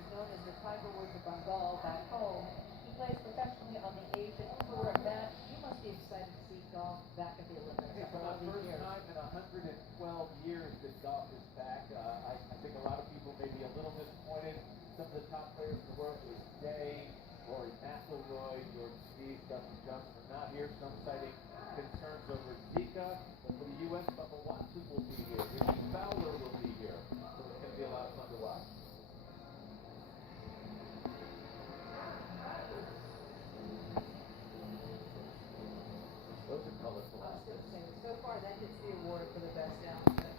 is known as the Tiger Woods of Bengal back home. He plays professionally on the Asian Tour. Matt, you must be excited to see golf back at the Olympics. Hey, for the first time in 112 years that golf is back. I think a lot of people may be a little disappointed. Some of the top players in the world, Day, Rory McIlroy, George Spieth, Dustin Johnson are not here. Some citing concerns over Zika. But for the U.S., Bubba Watson will be here. Ricky Fowler will be here. So it's going to be a lot of fun to watch. Those are colorful. I was going to say, so far that gets the award for the best outfit.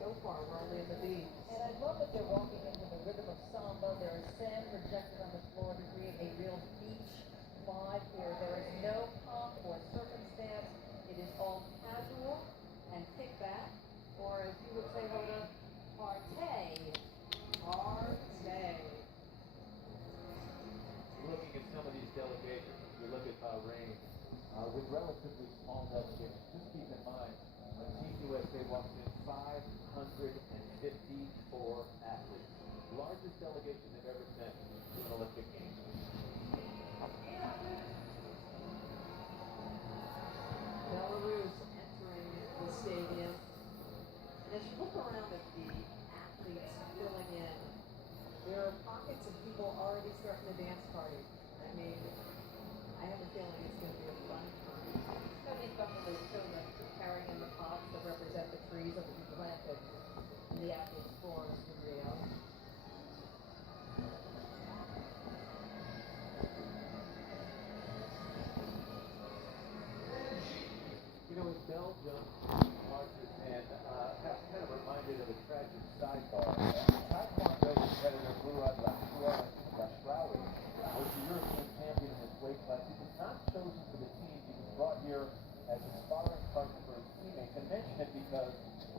So far, we're only in the beach. And I love that they're walking into the rhythm of samba. There is sand projected on the floor to create a real beach vibe here. There is no pomp or circumstance. It is all casual and kick back, or as you would say, Hoda, partay. Partay. Looking at some of these delegations, we look at Bahrain, with relatively small delegations. Just keep in mind, when Team USA walks in, 554 athletes. Largest delegation they've ever sent to an Olympic Games. Belarus entering the stadium. And as you look around at the athletes filling in, there are pockets of people already starting the dance party. I mean, I have a feeling it's going to be a fun time. It's going to be fun when they show them carrying in the pots that represent the trees that will be planted in the athletes' forest in Rio. You know, in Belgium, March's and kind of reminded of a tragic sidebar. Taekwondo competitor Murat Lashrawi was the European champion in his weight class. He was not chosen for the team. He was brought here as a sparring partner for his teammates. I mention it because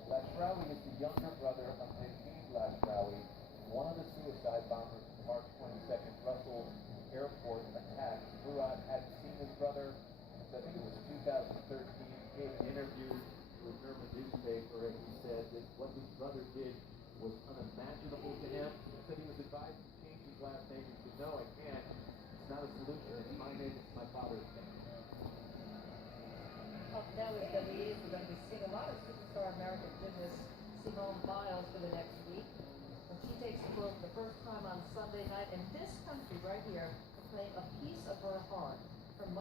Lashrawi is the younger brother of Naveen Lashrawi, one of the suicide bombers in the March 22nd Brussels airport attack. Murat hadn't seen his brother since I think it was 2013. He gave an interview to a German newspaper and he said that what his brother did was unimaginable to him. He said he was advised to change his last name. He said, no, I can't. It's not a solution. It's my name. It's my father's name. Up now is Belize. We're going to be seeing a lot of superstar American gymnast Simone Biles for the next week. And she takes the floor for the first time on Sunday night. And this country right here is playing a piece of her heart.